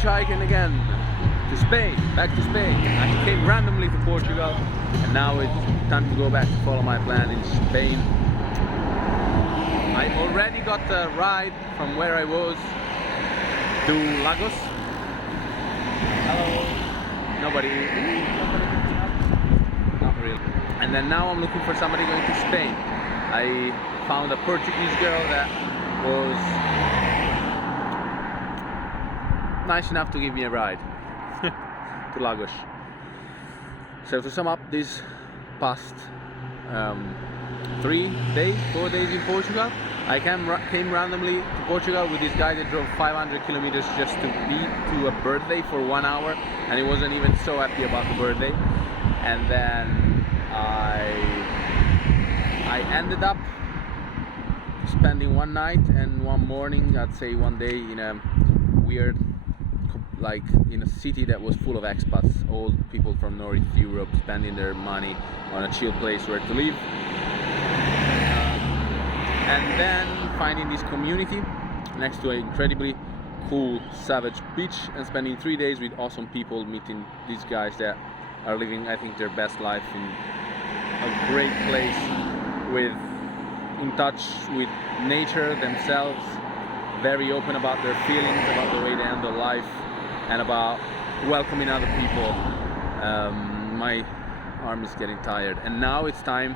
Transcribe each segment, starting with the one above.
hitchhiking again to Spain, back to Spain. I came randomly to Portugal and now it's time to go back to follow my plan in Spain. I already got a ride from where I was to Lagos. Hello. Nobody. Not really. And then now I'm looking for somebody going to Spain. I found a Portuguese girl that was nice enough to give me a ride to Lagos. So to sum up this past 4 days in Portugal, I came randomly to Portugal with this guy that drove 500 kilometers just to be to a birthday for 1 hour, and he wasn't even so happy about the birthday. And then I ended up spending one night and one morning, I'd say one day, in a weird, like in a city that was full of expats, old people from North Europe spending their money on a chill place where to live. And then finding this community next to an incredibly cool, savage beach and spending 3 days with awesome people, meeting these guys that are living, I think, their best life in a great place, in touch with nature themselves, very open about their feelings, about the way they handle life, and about welcoming other people. My arm is getting tired, and now it's time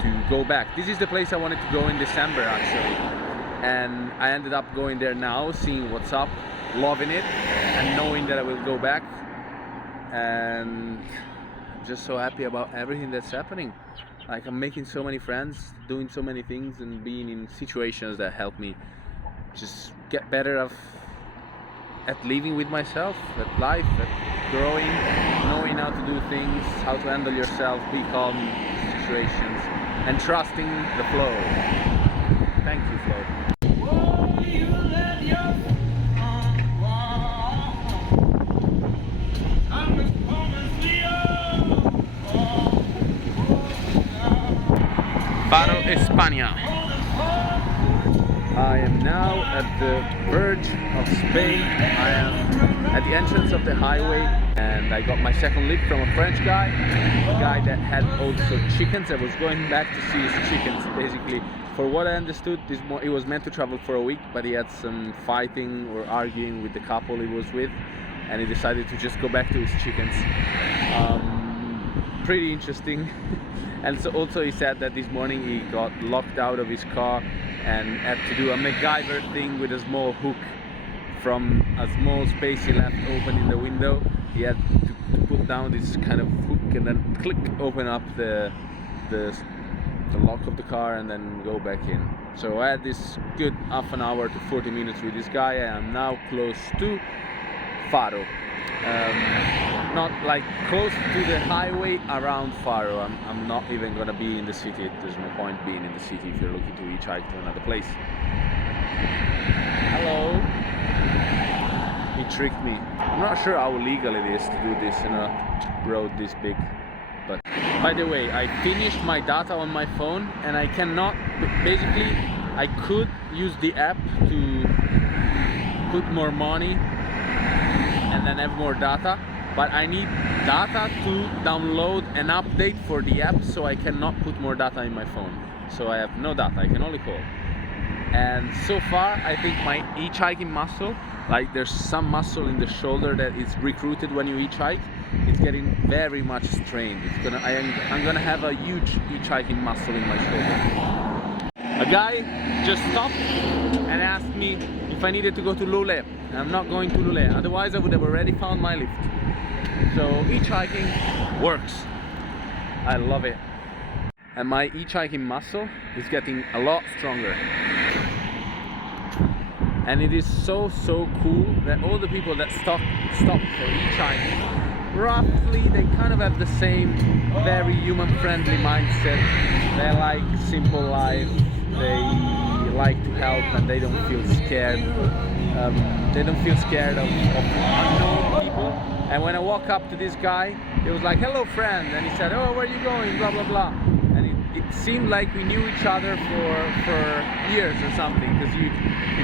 to go back. This is the place I wanted to go in December actually, and I ended up going there now, seeing what's up, loving it, and knowing that I will go back, and I'm just so happy about everything that's happening. Like, I'm making so many friends, doing so many things, and being in situations that help me just get better at living with myself, at life, at growing, knowing how to do things, how to handle yourself, be calm in situations, and trusting the flow. Thank you, flow. Faro, España. I am now at the verge of Spain. I am at the entrance of the highway, and I got my second lift from a French guy, a guy that had also chickens. I was going back to see his chickens. Basically, for what I understood, he was meant to travel for a week, but he had some fighting or arguing with the couple he was with, and he decided to just go back to his chickens. Pretty interesting. And so also he said that this morning he got locked out of his car and had to do a MacGyver thing with a small hook from a small space he left open in the window. He had to put down this kind of hook and then click, open up the lock of the car and then go back in. So I had this good half an hour to 40 minutes with this guy. I am now close to Faro. Not like close to the highway around Faro. I'm not even gonna be in the city. There's no point being in the city if you're looking to hitchhike to another place. Hello. He tricked me. I'm not sure how legal it is to do this in a road this big. But by the way, I finished my data on my phone, and I cannot. Basically, I could use the app to put more money and then have more data, but I need data to download an update for the app, so I cannot put more data in my phone. So I have no data, I can only call. And so far, I think my hitchhiking muscle, like there's some muscle in the shoulder that is recruited when you hitchhike, it's getting very much strained. I'm gonna have a huge hitchhiking muscle in my shoulder. A guy just stopped and asked me if I needed to go to Lule. I'm not going to Lule, otherwise I would have already found my lift. So hitchhiking works. I love it. And my hitchhiking muscle is getting a lot stronger. And it is so cool that all the people that stop for hitchhiking, roughly they kind of have the same very human-friendly mindset. They like simple life, they like to help, and they don't feel scared. They don't feel scared of unknown people. And when I walk up to this guy, he was like, "Hello, friend," and he said, "Oh, where are you going? Blah blah blah." And it seemed like we knew each other for years or something, because you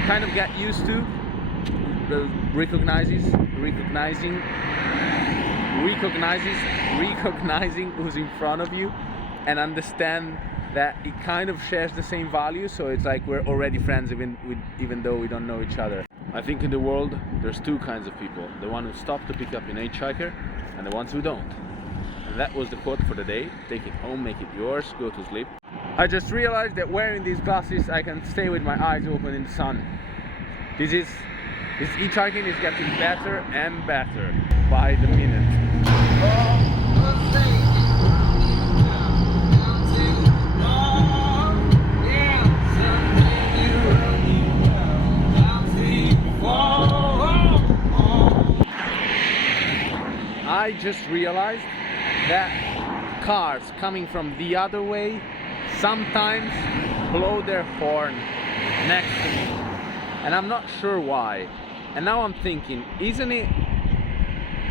kind of get used to recognizing who's in front of you, and understand that it kind of shares the same values, so it's like we're already friends even though we don't know each other. I think in the world there's two kinds of people: the one who stop to pick up an hitchhiker, and the ones who don't. And that was the quote for the day. Take it home, make it yours, go to sleep. I just realized that wearing these glasses I can stay with my eyes open in the sun. This hitchhiking is getting better and better by the minute. I just realized that cars coming from the other way sometimes blow their horn next to me, and I'm not sure why. And now I'm thinking,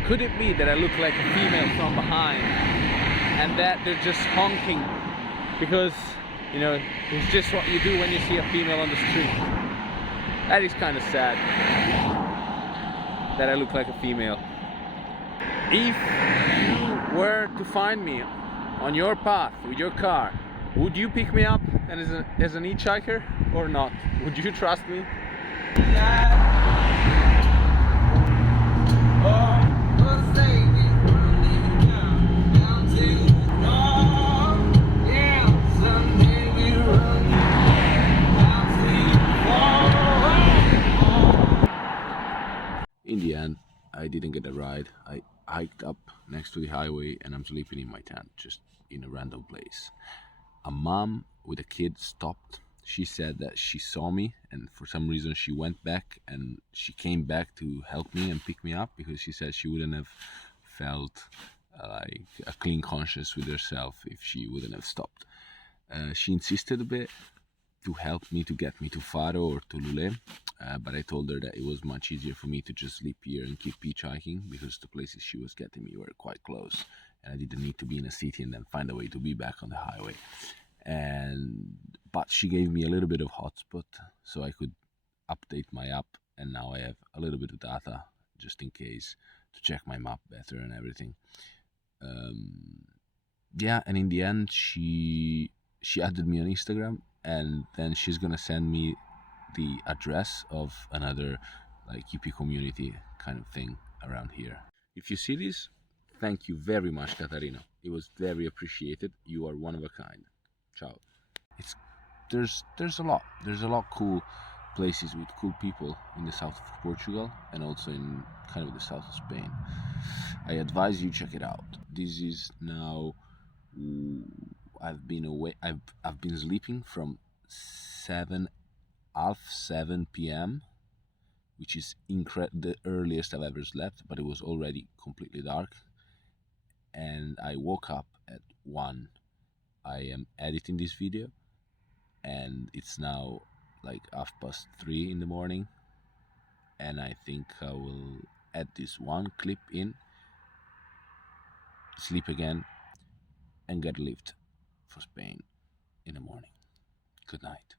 could it be that I look like a female from behind, and that they're just honking because, you know, it's just what you do when you see a female on the street. That is kind of sad that I look like a female. If you were to find me on your path with your car, would you pick me up as an hitchhiker or not? Would you trust me? In the end, I didn't get a ride. I hiked up next to the highway and I'm sleeping in my tent, just in a random place. A mom with a kid stopped. She said that she saw me, and for some reason she went back, and she came back to help me and pick me up, because she said she wouldn't have felt like a clean conscience with herself if she wouldn't have stopped. She insisted a bit to help me to get me to Faro or to Lule, but I told her that it was much easier for me to just sleep here and keep hitchhiking, because the places she was getting me were quite close, and I didn't need to be in a city and then find a way to be back on the highway. But she gave me a little bit of hotspot so I could update my app, and now I have a little bit of data just in case, to check my map better and everything. Yeah, and in the end she added me on Instagram, and then she's gonna send me the address of another like hippie community kind of thing around here. If you see this, thank you very much, Katarina. It was very appreciated. You are one of a kind. Ciao. There's a lot cool places with cool people in the south of Portugal, and also in kind of the south of Spain. I advise you check it out. This is now, I've been away. I've been sleeping from 7 p.m., which is the earliest I've ever slept, but it was already completely dark, and I woke up at 1. I am editing this video, and it's now like 3:30 in the morning, and I think I will add this one clip in, sleep again, and get a lift for Spain in the morning. Good night.